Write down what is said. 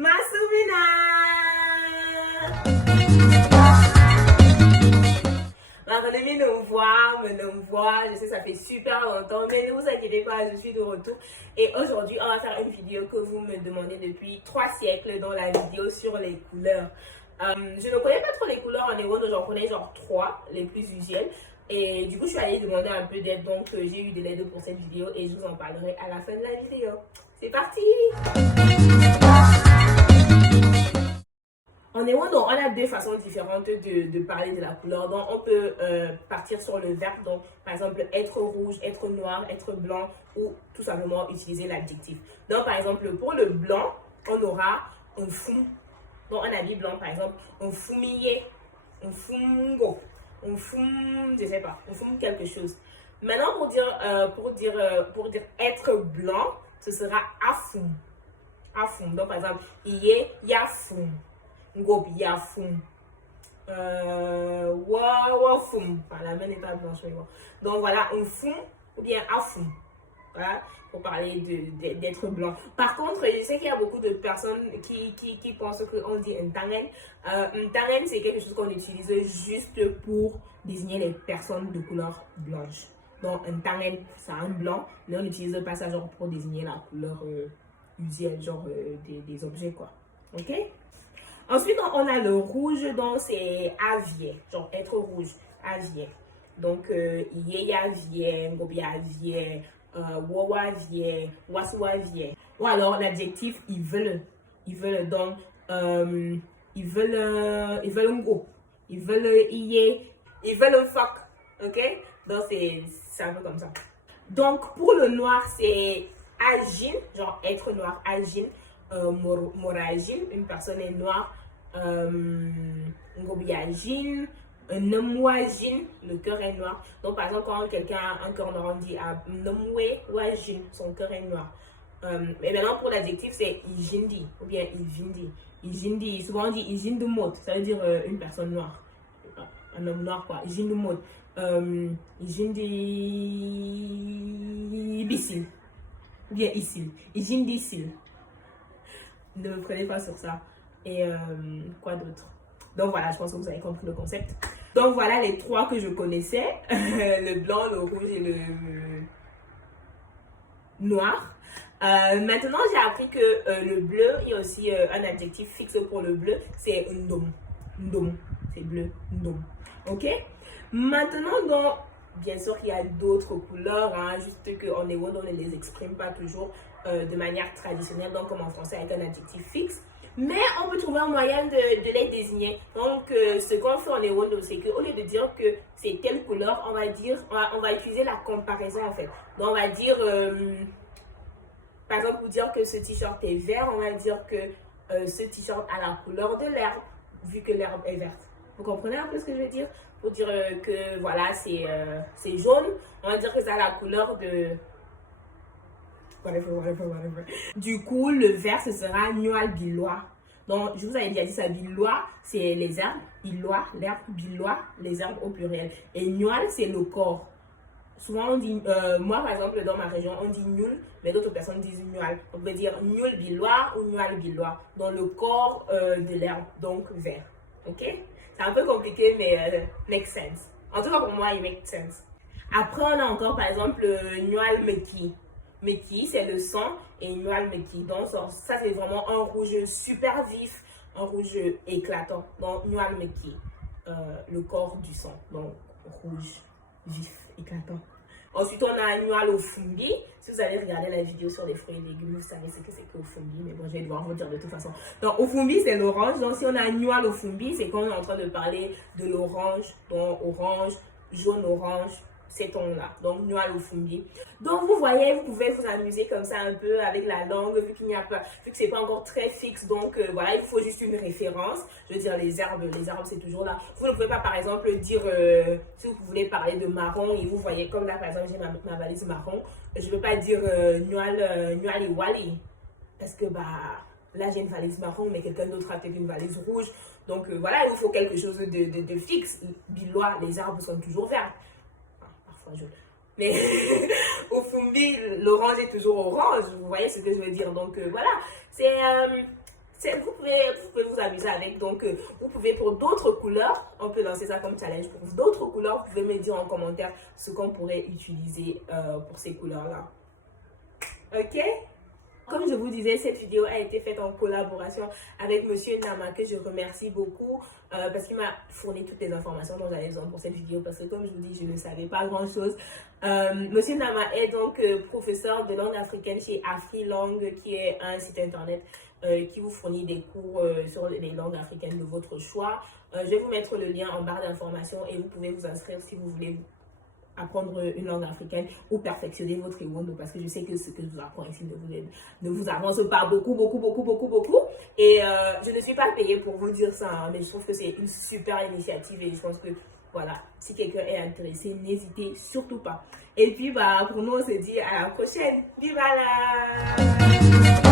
Masumina! Ma renommée me voit, je sais ça fait super longtemps, mais ne vous inquiétez pas, je suis de retour. Et aujourd'hui, on va faire une vidéo que vous me demandez depuis 3 siècles, dans la vidéo sur les couleurs. Je ne connais pas trop les couleurs en héros, j'en connais genre 3, les plus usuelles. Et du coup, je suis allée demander un peu d'aide, donc j'ai eu de l'aide pour cette vidéo et je vous en parlerai à la fin de la vidéo. C'est parti! En héros, donc, on a deux façons différentes de parler de la couleur. Donc, on peut partir sur le vert, donc par exemple être rouge, être noir, être blanc ou tout simplement utiliser l'adjectif. Donc, par exemple, pour le blanc, on aura un fou. Donc, on a dit blanc, par exemple, un fumier, un fumo, un fum, je sais pas, un fum quelque chose. Maintenant, pour dire être blanc, ce sera afum. Afum. Donc, par exemple, iye, yafum. Ngop, yafum. Wafum. Enfin, la même étape blanche. Donc, voilà, un fum ou bien afum. Voilà, pour parler d'être blanc. Par contre, je sais qu'il y a beaucoup de personnes qui pensent qu'on dit un tangen. Un tangen, c'est quelque chose qu'on utilise juste pour désigner les personnes de couleur blanche. Donc, un tangen, c'est un blanc, mais on n'utilise pas ça genre pour désigner la couleur usuelle, genre des objets, quoi. Ok? Ensuite, on a le rouge, donc c'est avier, genre être rouge, avier. Donc, avier, ngobi avier, wawavier, wasuavier. Ou alors l'adjectif ils veulent donc ils veulent un go, ils veulent ils veulent un fuck, ok? Donc c'est un peu comme ça. Donc pour le noir c'est agine, genre être noir, agine, moragine, une personne est noire, ngobiagine, un homme le cœur est noir. Donc, par exemple, quand quelqu'un a un cœur noir, on dit wajin, son cœur est noir. Mais maintenant, pour l'adjectif, c'est ijindi ou bien ijindi. Ijindi, souvent on dit ijindumot, ça veut dire une personne noire. Un homme noir, quoi. Ijindumot. Ijindi bisil. Ou bien isil. Ijindisil. Ne me prenez pas sur ça. Et quoi d'autre? Donc voilà, je pense que vous avez compris le concept. Donc voilà les trois que je connaissais. Le blanc, le rouge et le noir. Maintenant, j'ai appris que le bleu, il y a aussi un adjectif fixe pour le bleu. C'est ndom. Ndom. C'est bleu. Ndom. Ok? Maintenant, donc, bien sûr qu'il y a d'autres couleurs, hein, juste qu'en héros, on ne les exprime pas toujours de manière traditionnelle, donc comme en français avec un adjectif fixe. Mais on peut trouver un moyen de les désigner. Donc, ce qu'on fait en héros, c'est qu'au lieu de dire que c'est telle couleur, on va utiliser la comparaison en fait. Donc, on va dire, par exemple, pour dire que ce t-shirt est vert, on va dire que ce t-shirt a la couleur de l'herbe, vu que l'herbe est verte. Vous comprenez un peu ce que je veux dire? Pour dire que voilà, c'est jaune, on va dire que ça a la couleur de... Whatever. Du coup, le vert, ce sera Nual Billois. Donc, je vous avais déjà dit ça, Billois, c'est les herbes, Billois, l'herbe, Billois, les herbes au pluriel. Et Nual, c'est le corps. Souvent, on dit, moi par exemple, dans ma région, on dit nul, mais d'autres personnes disent nual. On peut dire nul Billois ou Nual Billois, dans le corps de l'herbe, donc vert. Ok? C'est un peu compliqué, mais make sense. En tout cas, pour moi, il make sense. Après, on a encore, par exemple, Nual Meki. Meki, c'est le sang, et Nual Meki. Donc, ça, c'est vraiment un rouge super vif, un rouge éclatant. Donc, Nual Meki, le corps du sang. Donc, rouge, vif, éclatant. Ensuite, on a Nual Ofumbi. Si vous allez regarder la vidéo sur les fruits et légumes, vous savez ce que c'est que Ofumbi, mais bon, je vais devoir vous dire de toute façon. Donc, Ofumbi, c'est l'orange. Donc, si on a Nual Ofumbi, c'est quand on est en train de parler de l'orange. Donc, orange, jaune-orange, ces tons-là. Donc, Nual Ofumbi. Donc, vous voyez, vous pouvez vous amuser comme ça un peu avec la langue, vu qu'il n'y a pas, vu que c'est pas encore très fixe. Donc, voilà, il faut juste une référence. Je veux dire, les herbes, c'est toujours là. Vous ne pouvez pas, par exemple, dire, si vous voulez parler de marron et vous voyez, comme là, par exemple, j'ai ma valise marron, je ne peux pas dire Nual Iwali. Parce que, bah, là, j'ai une valise marron, mais quelqu'un d'autre a peut-être une valise rouge. Donc, voilà, il vous faut quelque chose de fixe. Billois, les arbres sont toujours verts. Parfois jaune. Mais au Fumbi, l'orange est toujours orange. Vous voyez ce que je veux dire? Donc voilà, vous pouvez vous amuser avec. Donc, vous pouvez pour d'autres couleurs, on peut lancer ça comme challenge. Pour d'autres couleurs, vous pouvez me dire en commentaire ce qu'on pourrait utiliser pour ces couleurs-là. Ok? Comme je vous disais, cette vidéo a été faite en collaboration avec Monsieur Nama, que je remercie beaucoup parce qu'il m'a fourni toutes les informations dont j'avais besoin pour cette vidéo. Parce que comme je vous dis, je ne savais pas grand-chose. Monsieur Nama est donc professeur de langue africaine chez AfriLangue, qui est un site internet qui vous fournit des cours sur les langues africaines de votre choix. Je vais vous mettre le lien en barre d'informations et vous pouvez vous inscrire si vous voulez apprendre une langue africaine ou perfectionner votre Ewondo, parce que je sais que ce que je vous apprends ici ne vous avance pas beaucoup. Et je ne suis pas payée pour vous dire ça, hein, mais je trouve que c'est une super initiative et je pense que voilà, si quelqu'un est intéressé, n'hésitez surtout pas. Et puis, pour nous, on se dit à la prochaine. Viva la...